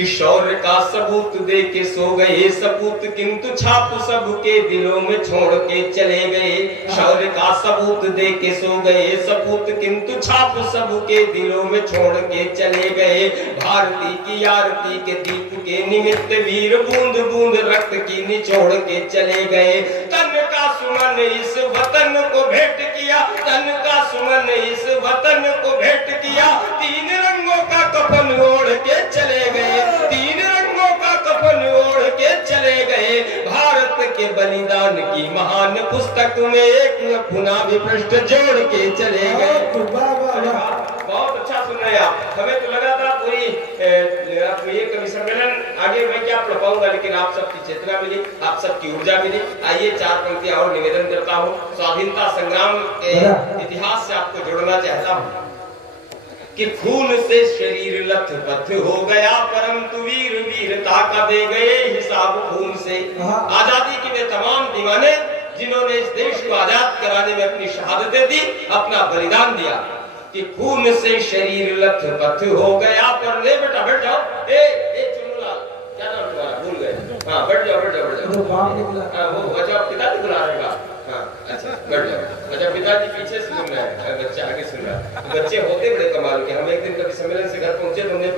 कि शौर्य का सबूत दे के सो गए सपूत, किंतु छाप सबके दिलों में छोड़ के चले गए। शौर्य का सबूत दे के सो गए सपूत, किंतु छाप सबके दिलों में छोड़ के चले गए। भारती की आरती के दीप के निमित्त वीर बूंद बूंद रक्त की निचोड़ के चले गए। तन का सुमन इस वतन को भेंट किया, तन का सुमन इस वतन को भेंट किया। तीन रंगों का कफन ओढ़ के चले गए, तीन रंगों का कफन ओढ़ के चले गए। भारत के बलिदान की महान पुस्तक में एक पुनः भी पृष्ठ जोड़ के चले गए। बहुत अच्छा सुन रहे आप। हमें तो लगा था पूरी ये कवि सम्मेलन आगे मैं क्या पढ़ पाऊंगा, लेकिन आप सबकी चेतना मिली, आप सबकी ऊर्जा मिली। आइए चार पंक्तियां और निवेदन करता हूँ। स्वाधीनता संग्राम के इतिहास से आपको जोड़ना चाहता हूँ कि खून से शरीर लथपथ हो गया, परंतु वीर वीरता का दे गए हिसाब खून से। आजादी के वे तमाम दीवाने जिन्होंने इस देश को आजाद कराने में अपनी शहादतें दी, अपना बलिदान दिया, कि खून से शरीर लथपथ हो गया। पर ले बेटा बैठ जाओ, ए चुनुलाल, क्या नाम तुम्हारा, भूल गए? हाँ बैठ जाओ बैठ जाओ बैठ जाओ। वो अच्छा पिताजी बुला रहेगा। हाँ अच्छा बैठ जाओ। अच्छा पिताजी पीछे से सुन रहे हैं, बच्चा आगे सुन रहा है। बच्चे होते बड़े कमाल के। हम एक दिन कभी सम्मेलन से घर पहुंचे तो हमने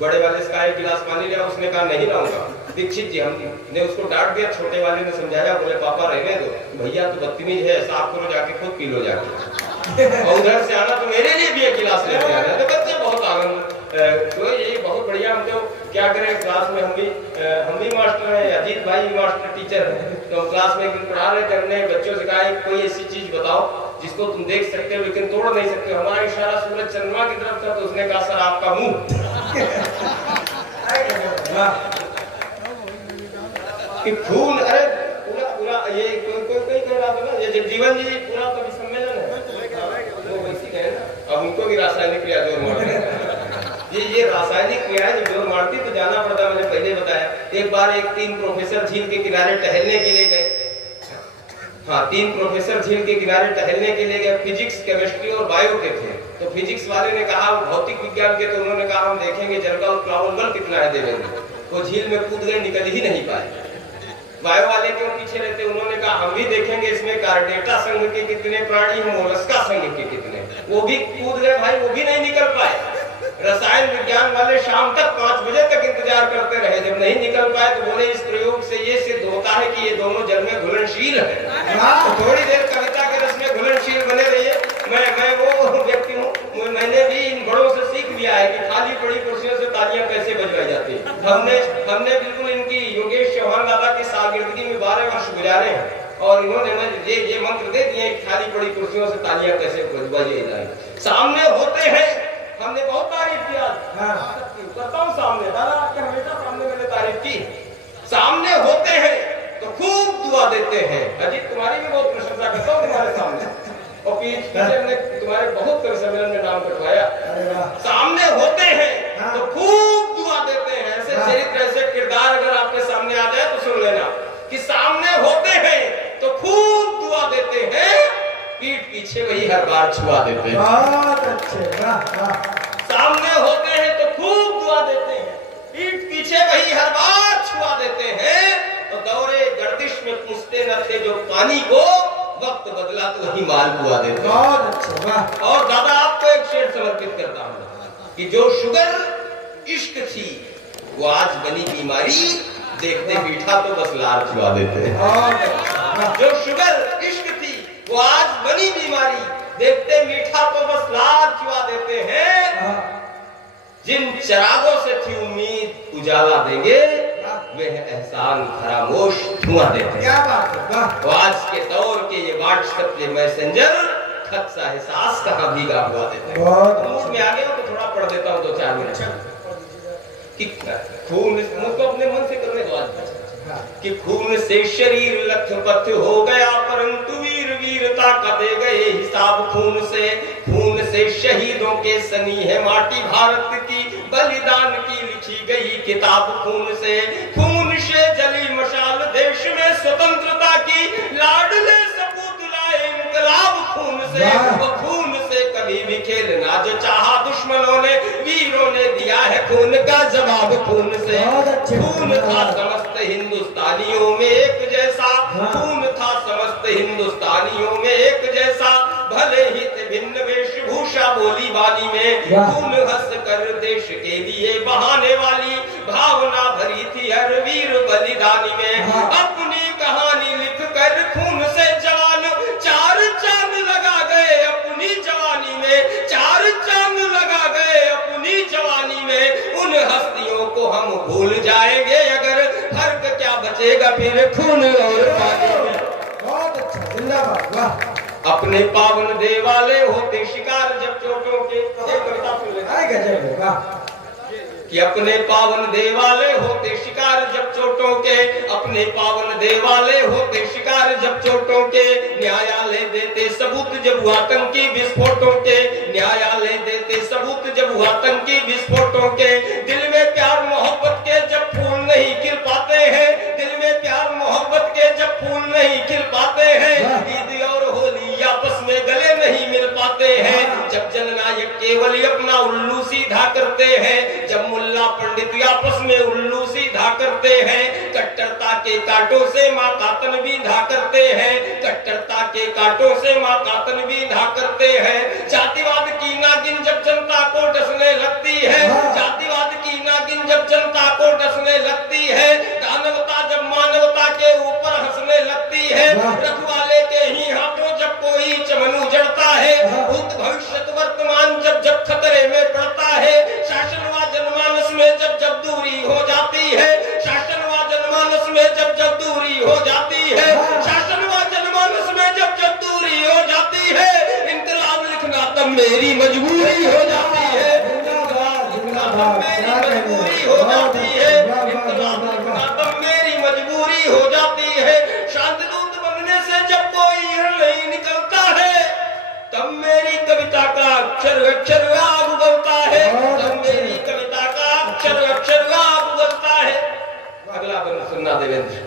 बड़े वाले से कहा एक गिलास पानी लिया, उसने कहा नहीं लाऊंगा। दीक्षित जी हमने उसको डांट दिया, छोटे वाले ने समझाया, बोले पापा रहने दो, भैया तो बदतमीज है, साफ करो जाके खुद पी लो जाके। और उधर से आना तो मेरे लिए भी एक गिलास लेते आ रहे। तो बच्चे बहुत आनंद, तो ये बहुत बढ़िया। हम तो क्या करें, क्लास में हम भी मास्टर हैं, अजीत भाई मास्टर टीचर है। तो हम क्लास में एक दिन पढ़ा रहे थे, हमने बच्चों से कहा कोई ऐसी चीज बताओ जिसको तुम देख सकते हो लेकिन तोड़ नहीं सकते हो। हमारा इशारा सूरज चंद्रमा की तरफ था, तो उसने कहा सर आपका मुंह। कि खून, अरे पूरा पूरा ये कोई कह रहा था ना, ये जगजीवन जी पूरा कवि सम्मेलन है, वो वैसी कहे ना। अब उनको भी रासायनिक क्रिया जोर मारती है। ये रासायनिक क्रिया है जो जोर मारती, तो जाना पड़ता। मैंने पहले बताया, एक बार एक 3 प्रोफेसर झील के किनारे टहलने के लिए गए। हाँ 3 प्रोफेसर झील के किनारे टहलने के लिए गए। फिजिक्स, केमिस्ट्री और बायो के थे। तो फिजिक्स वाले ने कहा, भौतिक विज्ञान के, तो उन्होंने कहा हम देखेंगे जल का उत्प्लावन बल कितना है देवेंगे। वो झील में कूद गए, निकल ही नहीं पाए। बायो वाले क्यों पीछे रहते, उन्होंने कहा हम भी देखेंगे इसमें कार्डेटा संघ के कितने प्राणी, मोलस्का संघ के कितने। वो भी कूद गए भाई, वो भी नहीं निकल पाए। रसायन विज्ञान वाले शाम तक 5 बजे तक इंतजार करते रहे, जब नहीं निकल पाए तो बोले इस प्रयोग से ये सिद्ध होता है कि ये दोनों जल में घुलनशील है। तो थोड़ी देर कविता के रस में घुलनशील बने रहिए। मैं वो व्यक्ति हूँ, मैंने भी इन बड़ों से सीख लिया है कि खाली पड़ी कुर्सियों से तालियां कैसे बजवाई जाती है। हमने बिल्कुल इनकी योगेश चौहान दादा की सागिर्दगी में 12 वर्ष गुजारे हैं, और इन्होंने ये मंत्र दे दिए खाली पड़ी कुर्सियों से तालियां कैसे बजवाई जाए। सामने होते हैं, हमने बहुत तारीफ किया, करता हूँ सामने, दादा आपके हमेशा सामने मैंने तारीफ की। सामने होते हैं तो खूब दुआ देते हैं। अजीत तुम्हारी भी बहुत प्रशंसा करता हूँ तुम्हारे सामने, और पीछे हमने तुम्हारे बहुत कवि सम्मेलन में नाम कटवाया। सामने होते हैं तो खूब दुआ देते हैं। ऐसे चरित्र, ऐसे किरदार अगर आपके सामने आ जाए तो सुन लेना कि सामने होते हैं तो खूब दुआ देते हैं, पीठ पीछे वही हर बार छुआ देते हैं। बहुत अच्छे, सामने होते हैं तो खूब दुआ देते हैं, पीठ पीछे वही हर बार छुआ देते हैं। तो दौरे गर्दिश में पूछते न थे जो पानी को, वक्त बदला तो वही माल बुआ देते। बहुत अच्छे। और दादा आपको एक शेर समर्पित करता हूँ कि जो शुगर इश्क थी वो आज बनी बीमारी, देखते मीठा तो बस लाल छुआ देते हैं। जो शुगर इश्क थी वो आज बनी बीमारी, देखते मीठा तो बस लाल छुआ देते हैं। जिन चिरागों से थी उम्मीद उजाला देंगे, वे एहसान खामोश धुआं देते हैं। क्या बात है। तो आज के दौर के ये व्हाट्सएप के मैसेंजर खत सा एहसास कहाँ भीगा हुआ देते हैं। मूड में आ गया तो थोड़ा पढ़ देता हूँ 2-4 मिनट कि खून, मुझको अपने मन से करने दो आज कि खून से शरीर लथपथ हो गया, परंतु वीर वीरता का दे गए हिसाब खून से। खून से शहीदों के सनी है माटी भारत की, बलिदान की लिखी गई किताब खून से। खून से जली मशाल देश में स्वतंत्रता की, लाडले सपूत लाए इनकलाब खून से। वो खून से कभी भी खेल ना जो चाहा दुश्मनों ने, वीरों ने दिया है खून का जवाब खून से। खून था समस्त हिंदुस्तानियों में एक जैसा, खून था समस्त हिंदुस्तानियों में एक जैसा, भले ही थे भिन्न वेशभूषा बोली बानी में, खून हंस कर देश के लिए बहाने वाली भावना भरी थी हर वीर बलिदानी में। अपनी कहानी लिख कर खून से जवान चार चांद लगा गए अपनी जवानी में, चार चांद लगा गए अपनी जवानी में। उन हस्तियों को हम भूल जाएंगे अगर, फर्क क्या बचेगा फिर खून और पानी में। बहुत अच्छा, जिंदाबाद, वाह। अपने पावन देवालय होते शिकार जब चोटों के, कविता सुन ले, वाह। कि अपने पावन देवालय होते शिकार जब चोटों के, अपने पावन देवालय होते शिकार जब चोटों के, न्यायालय देते सबूत जब हुआ आतंकी विस्फोटों के, न्यायालय देते सबूत जब हुआ आतंकी विस्फोटों के। दिल में प्यार मोहब्बत के जब फूल नहीं खिल पाते हैं, दिल में प्यार मोहब्बत के जब फूल नहीं खिल पाते हैं, ईद और होली आपस में गले नहीं मिल पाते हैं, जब जननायक केवल अपना उल्लू सीधा करते हैं, जब मुल्ला पंडित आपस में उल्लू सीधा करते हैं, कट्टरता के कांटों से माँ कातन भी धा करते हैं, कट्टरता के कांटों से माँ कातन भी धा करते हैं। जातिवाद की नागिन जब जनता को डसने लगती है, जातिवाद की नागिन जब जनता को डसने लगती है, दानवता जब मानवता के ऊपर हंसने लगती है, रखवाले के ही हाथों जब कोई चमन उजड़ता है, भूत भविष्य वर्तमान जब जब खतरे में पड़ता है, शासन व जनमानस में जब जब दूरी हो जाती है, शासन व जनमानस में जब जब दूरी हो जाती है, शासन व जनमानस में जब जब दूरी हो जाती है, इनकलाब लिखना तब मेरी मजबूरी हो जाती है, इनकलाब लिखना तब मेरी मजबूरी हो जाती है, इनकलाब लिखना तब मेरी मजबूरी हो जाती है। शांतिदूत बनने से जब कोई नहीं निकलता है, तब मेरी कविता का अक्षर अक्षर आग उगलता है, तब मेरी कविता का अक्षर अक्षर आग उगलता है। अगला बंद सुनना देवेंद्र,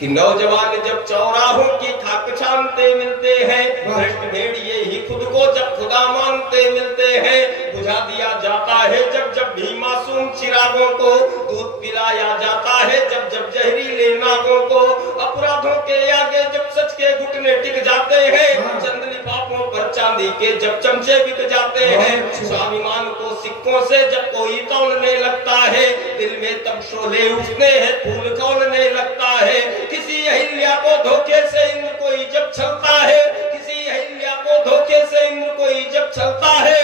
कि नौजवान जब चौराहों की खाक छानते मिलते हैं, भ्रष्ट भेड़िए ही खुद को जब खुदा मानते मिलते हैं, बुझा दिया जाता है जब जब भी मासूम चिरागों को, दूध पिलाया जाता है जब जब जहरीले नागों को, अपराधों के आगे जब सच के घुटने टिक जाते हैं, चंद लिफाफों पर चांदी के जब चमचे बिक जाते हैं, स्वाभिमान को सिक्कों से जब कोई तौलने लगता है, दिल में तब शोले उठते हैं फूल खौलने लगता है, किसी अहिल्या को धोखे से इंद्र कोई जब छलता है, किसी अहिल्या को धोखे से इंद्र कोई जब छलता है,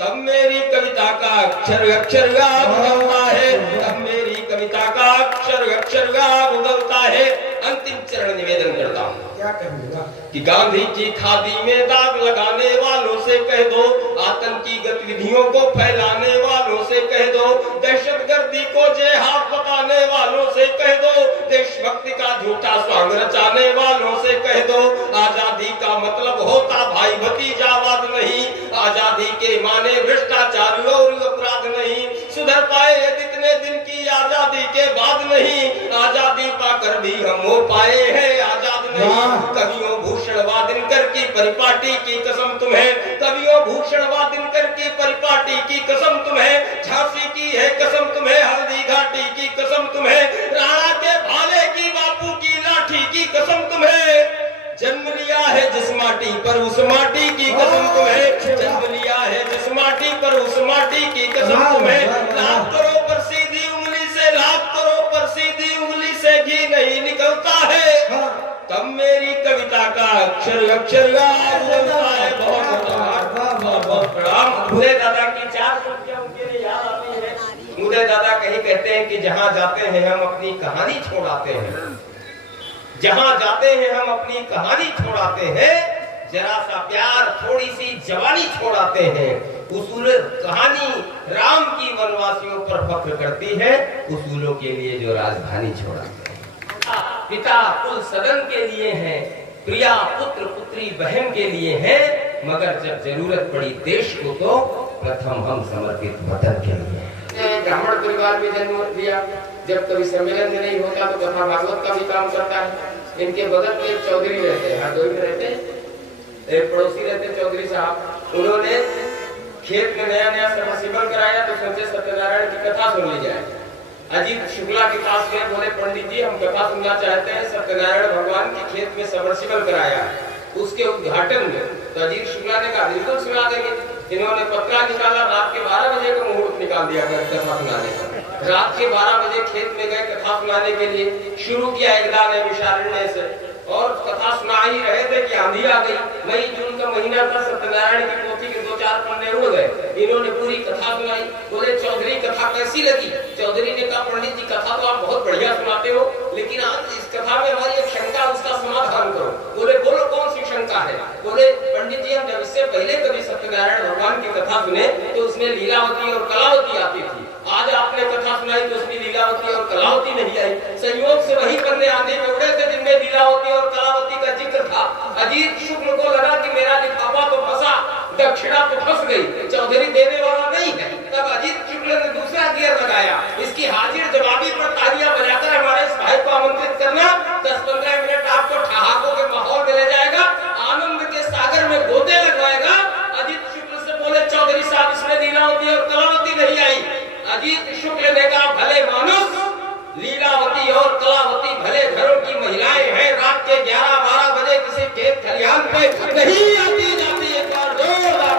तब मेरी कविता का अक्षर अक्षर गाब उगलता है, तब मेरी कविता का अक्षर अक्षर गाब उगलता है। अंतिम चरण निवेदन करता हूँ, क्या कहेगा कि गांधी की खादी में दाग लगाने वालों से कह दो, आतंकी गतिविधियों को फैलाने वालों से कह दो, दहशतगर्दी को जेहाद बताने वालों से कह दो, देशभक्ति का झूठा स्वांग रचाने वालों से कह दो, आजादी का मतलब होता भाई भतीजावाद नहीं, आजादी के माने भ्रष्टाचार और अपराध नहीं, सुधर पाए यदि इतने दिन की आजादी के बाद नहीं, आजादी पाकर भी हम हो पाए हैं आजाद नहीं। कवियों भूषण व दिनकर की परिपाटी की कसम तुम्हें, कवियों भूषण व दिनकर की परिपाटी की कसम तुम्हें, झांसी की है कसम तुम्हें, हल्दी घाटी की कसम तुम्हें, राणा के भाले की बापू की लाठी की कसम तुम्हें, जन्म लिया है जिस माटी पर उस माटी की कसम तुम्हें, जन्म लिया है जिस माटी पर उस माटी की कसम तुम्हें, लाख करो पर सीधी उंगली से, लाख करो पर सीधी उंगली से घी नहीं निकलता है, तब मेरी कविता का अक्षर अक्षर गाब उगलता है। बहुत प्रणाम। मुझे दादा की चार पंक्तियां उनके लिए याद आती है। मुझे दादा कहीं कहते हैं कि जहां जाते हैं हम अपनी कहानी छोड़ाते हैं, जहां जाते हैं हम अपनी कहानी छोड़ाते हैं, जरा सा प्यार थोड़ी सी जवानी छोड़ाते हैं, उसूल कहानी राम की वनवासियों पर फख्र करती है, उसूलों के लिए जो राजधानी छोड़ाते हैं, पिता कुल सदन के लिए है, प्रिया पुत्र पुत्री बहन के लिए है, मगर जब जरूरत पड़ी देश को तो प्रथम हम समर्पित वतन के लिए। ब्राह्मण परिवार में जन्म लिया, जब कभी सम्मेलन में नहीं होता तो कथा भागवत का भी काम करता है। इनके बगल में एक चौधरी रहते हैं, दो ही रहते हैं, एक पड़ोसी रहते चौधरी साहब, उन्होंने खेत में नया नया सबमर्सिबल कराया तो सोचे सत्यनारायण की कथा सुन ली जाए। अजीत शुक्ला के पास गए, बोले पंडित जी हम कथा सुनना चाहते हैं, सत्यनारायण भगवान के खेत में सबमर्सिबल कराया उसके उद्घाटन में। तो अजीत शुक्ला ने कहा बिल्कुल सुना देंगे। इन्होंने पत्रा निकाला, रात के 12 बजे का मुहूर्त निकाल दिया कथा सुनाने का। रात के 12 बजे खेत में गए कथा सुनाने के लिए, शुरू किया एकदा ने विशारण्य से, और कथा सुना ही रहे थे कि आंधी आ गई। मई जून का महीना था, सत्यनारायण की पोथी के 2-4 पन्ने उड़ गए। इन्होंने पूरी कथा सुनाई। बोले चौधरी कथा कैसी लगी? चौधरी ने कहा पंडित जी कथा तो आप बहुत बढ़िया सुनाते हो, लेकिन आज इस कथा में हमारी एक शंका, उसका समाधान करो। बोले बोलो कौन सी शंका है? बोले पंडित जी हम जब इससे पहले कभी सत्यनारायण भगवान की कथा सुने तो उसमें लीलावती और कलावती आती थी। आज आपने कथा सुनाई तो उसमें लीलावती और कलावती नहीं आई। संयोग से वही पन्ने आंधी में उड़े थे जिनमें लीलावती और कलावती का जिक्र था। अजीत शुक्ल को लगा कि मेरा लिफाफा तो फंसा, दक्षिणा तो फंस गई, चौधरी देने वाला नहीं है। तब अजीत शुक्ल ने दूसरा गियर लगाया, इसकी हाजिर जवाबी पर तालियां बजाकर हमारे इस भाई को आमंत्रित करना। 10-15 मिनट आपको ठहाकों के माहौल में ले जाएगा, आनंद के सागर में गोते लगवाएगा। अजीत शुक्ल से बोले चौधरी साहब इसमें लीलावती और कलावती नहीं आई। अजीत शुक्ल ने कहा भले मानुस, लीलावती और कलावती भले घरों की महिलाएं हैं, रात के 11-12 बजे किसी खेत खलिहान पे नहीं आती जाती। एक बार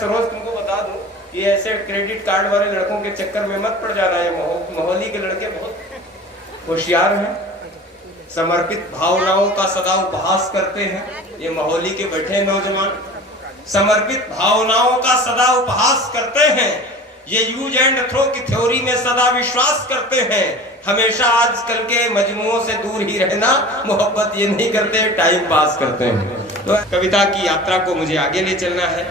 सरोज तुमको बता दूं कि ऐसे क्रेडिट कार्ड वाले लड़कों के चक्कर में मत पड़ जाना है। मोहाली के लड़के बहुत होशियार हैं, समर्पित भावनाओं का सदा उपहास करते हैं। ये मोहाली के बैठे नौजवान समर्पित भावनाओं का सदा उपहास करते हैं। ये यूज एंड थ्रो की थ्योरी में सदा विश्वास करते हैं। हमेशा आजकल के मजमुओं से दूर ही रहना, मोहब्बत ये नहीं करते, टाइम पास करते हैं। तो कविता की यात्रा को मुझे आगे ले चलना है।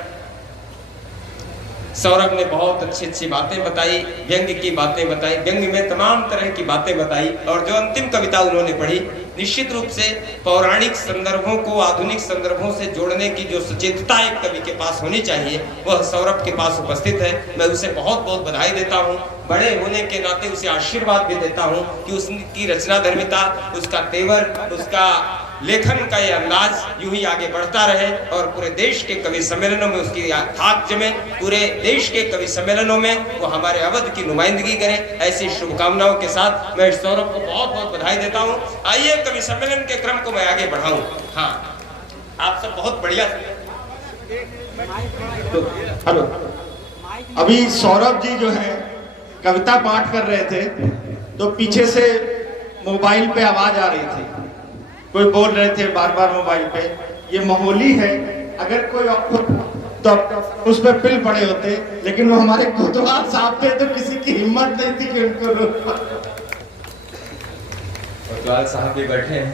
सौरभ ने बहुत अच्छी अच्छी बातें बताई, व्यंग्य की बातें बताई, व्यंग्य में तमाम तरह की बातें बताई। और जो अंतिम कविता उन्होंने पढ़ी, निश्चित रूप से पौराणिक संदर्भों को आधुनिक संदर्भों से जोड़ने की जो सचेतता एक कवि के पास होनी चाहिए, वह सौरभ के पास उपस्थित है। मैं उसे बहुत बहुत बधाई देता हूँ। बड़े होने के नाते उसे आशीर्वाद भी देता हूँ कि उसकी रचना धर्मिता, उसका तेवर, उसका लेखन का ये अंदाज यूं ही आगे बढ़ता रहे और पूरे देश के कवि सम्मेलनों में उसकी थाक जमे। पूरे देश के कवि सम्मेलनों में वो हमारे अवध की नुमाइंदगी करे। ऐसी शुभकामनाओं के साथ मैं सौरभ को बहुत बहुत बधाई देता हूँ। आइए कवि सम्मेलन के क्रम को मैं आगे बढ़ाऊं। हाँ, आप सब बहुत बढ़िया। तो हेलो, अभी सौरभ जी जो है कविता पाठ कर रहे थे तो पीछे से मोबाइल पे आवाज आ रही थी, कोई बोल रहे थे बार बार मोबाइल पे। ये मोहाली है, अगर कोई तो उस पर पिल पड़े होते, लेकिन वो हमारे कोतवाल साहब थे तो किसी की हिम्मत नहीं थी कि उनको रोक। कोतवाल साहब भी बैठे हैं,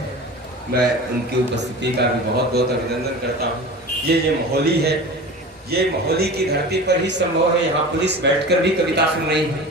मैं उनकी उपस्थिति का भी बहुत बहुत अभिनंदन करता हूँ। ये मोहाली है, ये मोहाली की धरती पर ही संभव है। यहाँ पुलिस बैठकर भी कविता सुन रही है।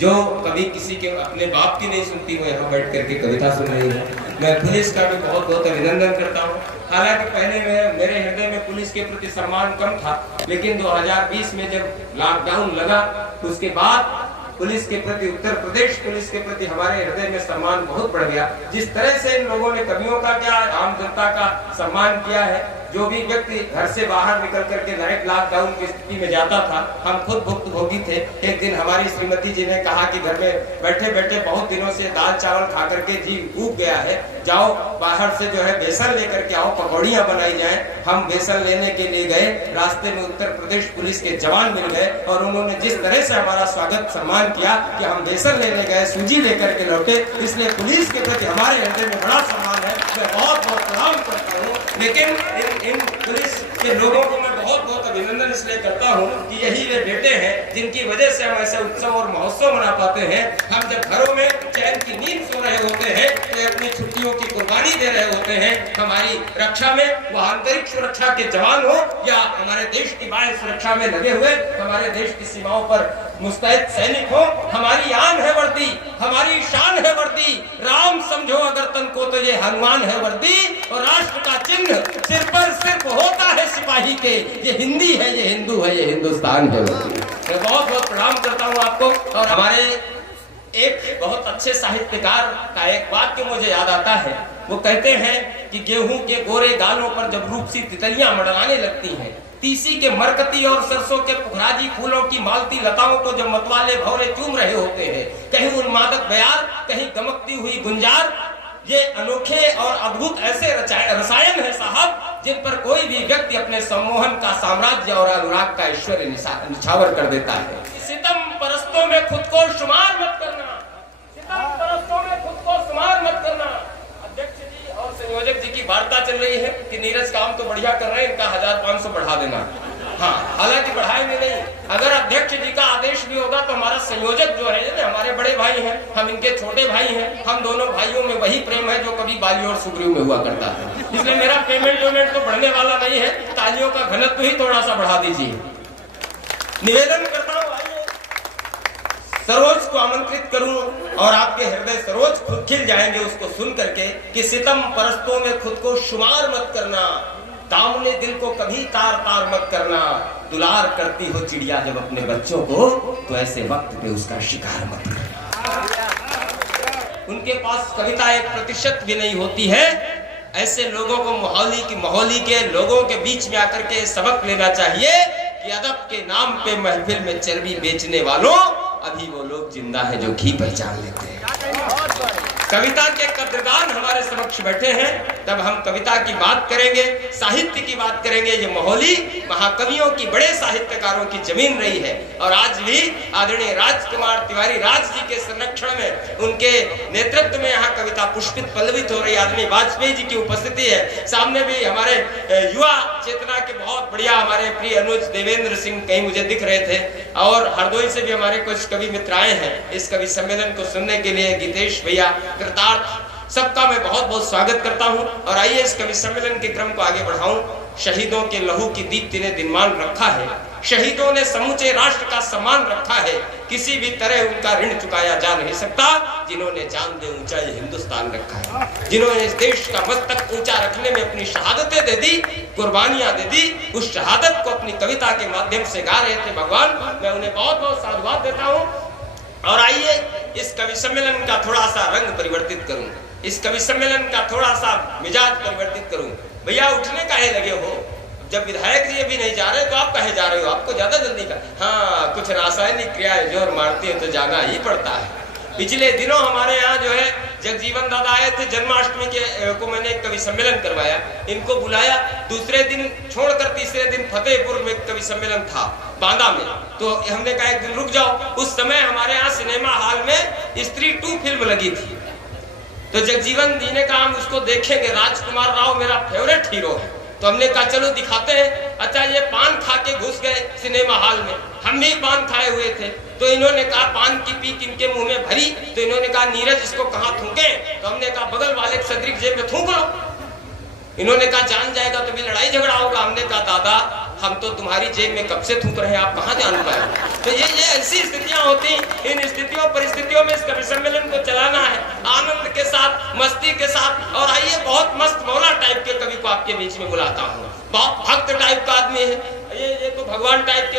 जो कभी किसी के अपने बाप की नहीं सुनती, वो यहाँ बैठ करके कविता सुन रही है। मैं पुलिस का भी बहुत बहुत अभिनंदन करता हूँ। हालांकि पहले मेरे हृदय में पुलिस के प्रति सम्मान कम था, लेकिन 2020 में जब लॉकडाउन लगा उसके बाद पुलिस के प्रति, उत्तर प्रदेश पुलिस के प्रति हमारे हृदय में सम्मान बहुत बढ़ गया। जिस तरह से इन लोगों ने कवियों का क्या, आम जनता का सम्मान किया है। जो भी व्यक्ति घर से बाहर निकल करके डायरेक्ट लॉकडाउन की स्थिति में जाता था, हम खुद भुक्तभोगी थे। एक दिन हमारी श्रीमती जी ने कहा कि घर में बैठे बैठे बहुत दिनों से दाल चावल खा करके जी ऊब गया है, जाओ बाहर से जो है बेसन लेकर के आओ, पकौड़ियां बनाई जाएं। हम बेसन लेने के लिए गए, रास्ते में उत्तर प्रदेश पुलिस के जवान मिल गए और उन्होंने जिस तरह से हमारा स्वागत सम्मान किया कि हम बेसन लेने गए, सूजी लेकर के लौटे। इसलिए पुलिस के प्रति हमारे हृदय में बड़ा सम्मान है, मैं बहुत बहुत प्रणाम करता हूँ। लेकिन इन पुलिस के लोगों को मैं बहुत बहुत अभिनंदन इसलिए करता हूँ कि यही वे बेटे हैं जिनकी वजह से हम ऐसे उत्सव और महोत्सव मना पाते हैं। हम जब घरों में चैन की नींद सो रहे होते हैं तो अपनी छुट्टियों की कुर्बानी दे रहे होते हैं हमारी रक्षा में, वो आंतरिक सुरक्षा के जवान हो या हमारे देश की बाह्य सुरक्षा में लगे हुए हमारे देश की सीमाओं पर मुस्तैद सैनिक हो। हमारी आन है वर्दी, हमारी शान है वर्दी। राम समझो अगर तन को तो ये हनुमान है वर्दी, और राष्ट्र का चिन्ह सिर पर सिर्फ होता है सिपाही के। ये हिंदी है, ये हिंदू है, ये हिंदुस्तान है वर्दी। मैं बहुत बहुत प्रणाम करता हूँ आपको। और हमारे एक बहुत अच्छे साहित्यकार का एक वाक्य मुझे याद आता है। वो कहते हैं कि गेहूं के गोरे गालों पर जब रूप सी तितलियां मंडराने लगती हैं तीसी के मरकती और सरसों के पुखराजी फूलों की मालती लताओं को जब मतवाले भौरे चूम रहे होते हैं, कहीं उन्मादक बयार, कहीं गमकती हुई गुंजार, ये अनोखे और अद्भुत ऐसे रसायन है साहब, जिन पर कोई भी व्यक्ति अपने सम्मोहन का साम्राज्य और अनुराग का ऐश्वर्य निछावर कर देता है। सितम परस्तों में खुद को शुमार मत करना, सितम परस्तों में खुद को शुमार मत करना। अध्यक्ष जी और संयोजक जी की वार्ता चल रही है कि नीरज काम तो बढ़िया कर रहे हैं, इनका 1500 बढ़ा देना। हाँ, हालांकि बढ़ाएंगे नहीं, अगर अध्यक्ष जी का आदेश भी होगा तो हमारा संयोजक जो है ना, हमारे बड़े भाई हैं, हम इनके छोटे भाई हैं, हम दोनों भाइयों में वही प्रेम है जो कभी बाली और सुग्रीव में हुआ करता है, इसलिए मेरा पेमेंट तो बढ़ने वाला नहीं है, तालियों का घनत्व ही थोड़ा सा बढ़ा दीजिए। निवेदन करता हूँ सरोज को आमंत्रित करूं और आपके हृदय सरोज खुद खिल जाएंगे उसको सुन करके कि सितम परस्तों में खुद को शुमार मत करना, दामने दिल को कभी तार तार मत करना, दुलार करती हो चिड़िया जब अपने बच्चों को तो ऐसे वक्त पे उसका शिकार मत करना। उनके पास कविता 1% भी नहीं होती है, ऐसे लोगों को मोहाली के लोगों के बीच में आकर के सबक लेना चाहिए कि अदब के नाम पे महफिल में चर्बी बेचने वालों, अभी वो लोग जिंदा है जो घी पहचान लेते हैं। कविता के कद्रदान हमारे समक्ष बैठे हैं, तब हम कविता की बात करेंगे, साहित्य की बात करेंगे। ये मोहाली महाकवियों की, बड़े साहित्यकारों की जमीन रही है और आज भी आदरणीय राजकुमार तिवारी राज जी के संरक्षण में, उनके नेतृत्व में यहाँ कविता पुष्पित पल्लवित हो रही। आदरणीय वाजपेयी जी की उपस्थिति है, सामने भी हमारे युवा चेतना के बहुत बढ़िया हमारे प्रिय अनुज देवेंद्र सिंह कहीं मुझे दिख रहे थे, और हरदोई से भी हमारे कुछ कवि मित्र आए हैं इस कवि सम्मेलन को सुनने के लिए। गीतेश भैया, कृतार्थ, सबका मैं बहुत बहुत स्वागत करता हूं और आइए इस कवि सम्मेलन के क्रम को आगे बढ़ाऊं। शहीदों के लहू की दीप्ति ने दिनमान रखा है, शहीदों ने समूचे राष्ट्र का सम्मान रखा है, किसी भी तरह उनका ऋण चुकाया जा नहीं सकता। जिन्होंने जान दे ऊंचा ये हिंदुस्तान रखा है, जिन्होंने इस देश का मस्तक ऊंचा रखने में अपनी शहादतें दे दी, कुर्बानियां दे दी, उस शहादत को अपनी कविता के माध्यम से गा रहे थे भगवान, मैं उन्हें बहुत बहुत साधुवाद देता हूँ। और आइए इस कवि सम्मेलन का थोड़ा सा रंग परिवर्तित करूं, इस कवि सम्मेलन का थोड़ा सा मिजाज परिवर्तित करूं। भैया उठने काहे लगे हो, जब विधायक जी अभी नहीं जा रहे तो आप कहे जा रहे हो, आपको ज्यादा जल्दी का? हाँ, कुछ रासायनिक क्रियाएं जोर मारती है तो जाना ही पड़ता है। पिछले दिनों हमारे यहाँ जो है जगजीवन दादा आए थे, जन्माष्टमी के को मैंने एक कवि सम्मेलन करवाया, इनको बुलाया, दूसरे दिन छोड़कर तीसरे दिन फतेहपुर में कवि सम्मेलन था बांदा में, तो हमने कहा एक दिन रुक जाओ। उस समय हमारे यहाँ सिनेमा हॉल में स्त्री 2 फिल्म लगी थी, तो जगजीवन जी ने कहा हम उसको देखेंगे, राजकुमार राव मेरा फेवरेट हीरो है, तो हमने कहा चलो दिखाते हैं। अच्छा, ये पान खा के घुस गए सिनेमा हॉल में, हम भी पान खाए हुए थे, तो इन्होंने कहा पान की पीक इनके मुंह में भरी, तो इन्होंने कहा नीरज इसको कहाँ थूके, तो हमने कहा बगल वाले सदरी जेब में थूक लो। इन्होंने कहा जान जाएगा तो भी लड़ाई झगड़ा होगा। हमने कहा दादा हम तो तुम्हारी जेब में कब से थूक रहे हैं, आप कहाँ जान पाए। तो ये ऐसी स्थितियां होती, इन स्थितियों परिस्थितियों में इस कवि सम्मेलन को चलाना है आनंद के साथ, मस्ती के साथ। और आइए बहुत मस्त मौला टाइप के कवि को आपके बीच में बुलाता हूँ, बहुत भक्त टाइप का आदमी है ये तो भगवान टाइप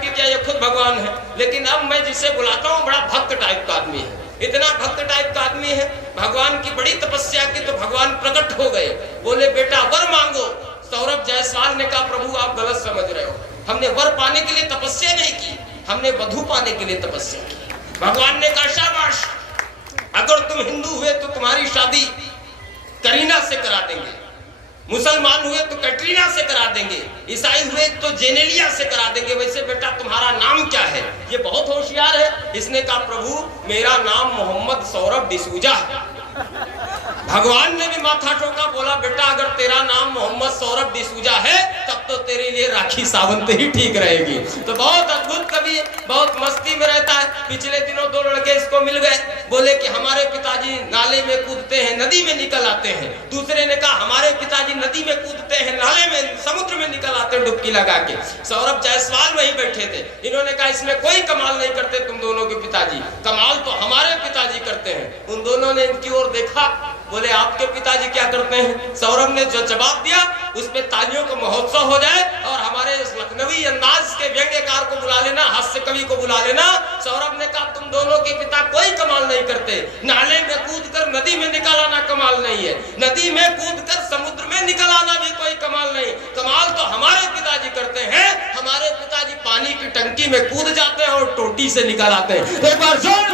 के क्या, ये खुद भगवान है, लेकिन अब मैं जिसे बुलाता हूँ बड़ा भक्त टाइप का आदमी है, इतना भक्त टाइप का आदमी है। भगवान की बड़ी तपस्या की तो भगवान प्रकट हो गए, बोले बेटा वर मांगो। सौरभ जायसवाल ने कहा प्रभु आप गलत समझ रहे हो, हमने वर पाने के लिए तपस्या नहीं की, हमने वधू पाने के लिए तपस्या की। भगवान ने कहा शाबाश, अगर तुम हिंदू हुए तो तुम्हारी शादी करीना से करा देंगे, मुसलमान हुए तो कैटरीना से करा देंगे, ईसाई हुए तो जेनेलिया से करा देंगे, वैसे बेटा तुम्हारा नाम क्या है। ये बहुत होशियार है। इसने कहा प्रभु मेरा नाम मोहम्मद सौरभ डिसूजा है। भगवान ने भी माथा ठोका, बोला बेटा अगर तेरा नाम मोहम्मद सौरभ डिसूजा है तब तो तेरे लिए राखी सावंत ही ठीक रहेगी। तो बहुत अद्भुत कवि, बहुत मस्ती में रहता है। पिछले दिनों 2 लड़के इसको मिल गए, बोले कि हमारे पिताजी नाले में कूदते हैं नदी में निकल आते हैं। दूसरे ने कहा हमारे पिताजी नदी में कूदते हैं नाले में समुद्र में निकल आते हैं डुबकी लगा के। सौरभ जायसवाल वहीं बैठे थे, इन्होंने कहा इसमें कोई कमाल नहीं करते तुम दोनों के पिताजी, कमाल तो हमारे पिताजी करते हैं। उन दोनों ने इनकी ओर देखा, बोले आपके पिताजी क्या करते हैं। सौरभ ने जो जवाब दिया उस पे तालियों का महोत्सव हो जाए और हमारे लखनवी अंदाज के व्यंग्यकार को बुला लेना, हास्य कवि को बुला लेना। सौरभ ने कहा तुम दोनों के पिता कोई कमाल नहीं नहीं करते। नाले में कूदकर नदी में निकल आना कमाल नहीं है, नदी में कूदकर समुद्र में निकल आना भी कोई कमाल नहीं। कमाल तो हमारे पिताजी करते हैं, हमारे पिताजी पानी की टंकी में कूद जाते हैं और टोटी से निकल आते हैं। एक बार जोर